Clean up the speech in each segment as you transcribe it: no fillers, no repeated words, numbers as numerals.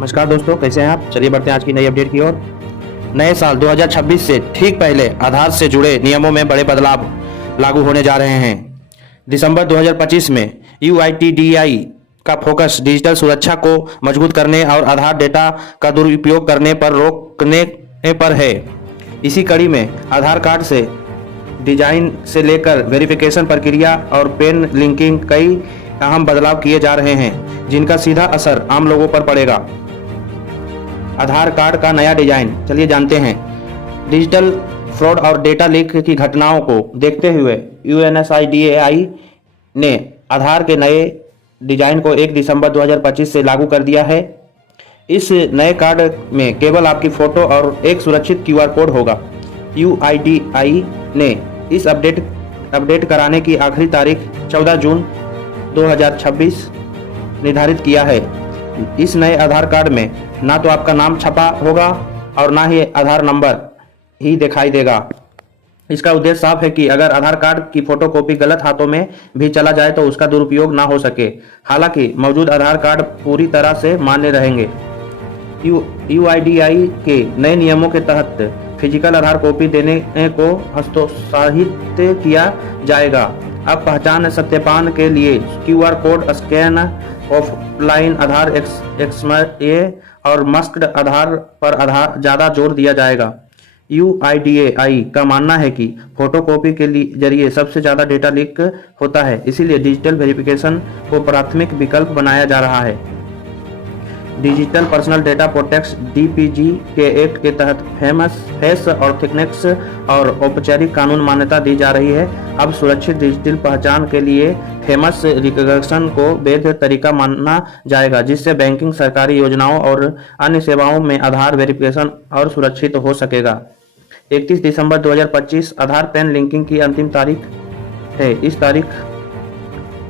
नमस्कार दोस्तों, कैसे हैं आप। चलिए बढ़ते हैं आज की नई अपडेट की ओर। नए साल 2026 से ठीक पहले आधार से जुड़े नियमों में बड़े बदलाव लागू होने जा रहे हैं। दिसंबर 2025 में UITDAI का फोकस डिजिटल सुरक्षा को मजबूत करने और आधार डेटा का दुरुपयोग करने पर रोकने पर है। इसी कड़ी में आधार कार्ड से डिजाइन से लेकर वेरिफिकेशन प्रक्रिया और पेन लिंकिंग कई अहम बदलाव किए जा रहे हैं, जिनका सीधा असर आम लोगों पर पड़ेगा। आधार कार्ड का नया डिजाइन, चलिए जानते हैं। डिजिटल फ्रॉड और डेटा लीक की घटनाओं को देखते हुए UNSIDAI ने आधार के नए डिजाइन को 1 दिसंबर 2025 से लागू कर दिया है। इस नए कार्ड में केवल आपकी फोटो और एक सुरक्षित QR कोड होगा। UIDAI ने इस अपडेट कराने की आखिरी तारीख 14 जून 2026 निर्धारित किया है। इस नए आधार कार्ड में ना तो आपका नाम छपा होगा और ना ही आधार नंबर ही दिखाई देगा। इसका उद्देश्य साफ है कि अगर आधार कार्ड की फोटोकॉपी गलत हाथों में भी चला जाए तो उसका दुरुपयोग ना हो सके। हालांकि मौजूद आधार कार्ड पूरी तरह से मान्य रहेंगे। UIDAI के नए नियमों के तहत फिजिकल आधार कॉपी देने को हतोत्साहित किया जाएगा। अब पहचान सत्यापन के लिए QR कोड स्कैन, ऑफलाइन आधार XMA और मस्क्ड आधार पर ज़्यादा जोर दिया जाएगा। UIDAI का मानना है कि फोटोकॉपी के जरिए सबसे ज़्यादा डेटा लीक होता है, इसीलिए डिजिटल वेरिफिकेशन को प्राथमिक विकल्प बनाया जा रहा है। Digital personal data protection DPG के एक्ट के तहत फेस और थिकनेस और औपचारिक कानून मान्यता दी जा रही है। अब सुरक्षित डिजिटल पहचान के लिए फेमस रिकग्निशन को वैध तरीका माना जाएगा, जिससे बैंकिंग, सरकारी योजनाओं और अन्य सेवाओं में आधार वेरिफिकेशन और सुरक्षित हो सकेगा। 31 दिसंबर 2025 आधार पेन लिंकिंग की अंतिम तारीख है। इस तारीख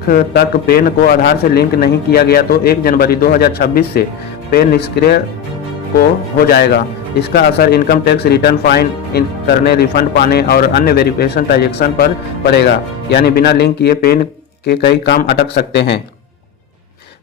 तक पेन को आधार से लिंक नहीं किया गया तो 1 जनवरी 2026 से पेन निष्क्रिय को हो जाएगा। इसका असर इनकम टैक्स रिटर्न फाइल करने, रिफंड पाने और अन्य वेरिफिकेशन ट्रांजैक्शन पर पड़ेगा। यानी बिना लिंक किए पेन के कई काम अटक सकते हैं।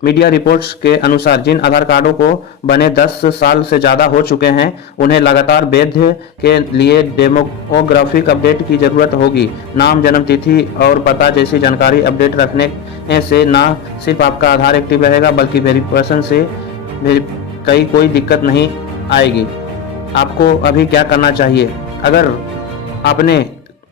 मीडिया रिपोर्ट्स के अनुसार जिन आधार कार्डों को बने 10 साल से ज़्यादा हो चुके हैं, उन्हें लगातार वैध के लिए डेमोग्राफिक अपडेट की ज़रूरत होगी। नाम, जन्म तिथि और पता जैसी जानकारी अपडेट रखने से न सिर्फ आपका आधार एक्टिव रहेगा, बल्कि वेरिफिकेशन से कोई दिक्कत नहीं आएगी। आपको अभी क्या करना चाहिए? अगर आपने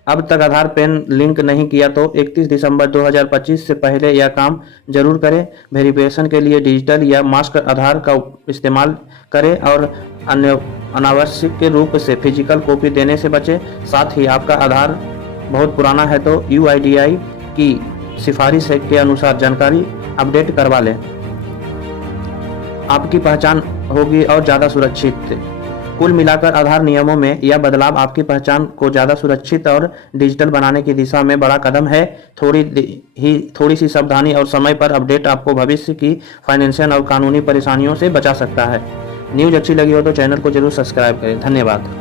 अब तक आधार पेन लिंक नहीं किया तो 31 दिसंबर 2025 से पहले यह काम जरूर करें। वेरिफिकेशन के लिए डिजिटल या मास्क आधार का इस्तेमाल करें और अनावश्यक के रूप से फिजिकल कॉपी देने से बचें। साथ ही आपका आधार बहुत पुराना है तो UIDAI की सिफारिश के अनुसार जानकारी अपडेट करवा लें। आपकी पहचान होगी और ज़्यादा सुरक्षित। कुल मिलाकर आधार नियमों में यह बदलाव आपकी पहचान को ज़्यादा सुरक्षित और डिजिटल बनाने की दिशा में बड़ा कदम है। थोड़ी सी सावधानी और समय पर अपडेट आपको भविष्य की फाइनेंशियल और कानूनी परेशानियों से बचा सकता है। न्यूज़ अच्छी लगी हो तो चैनल को जरूर सब्सक्राइब करें। धन्यवाद।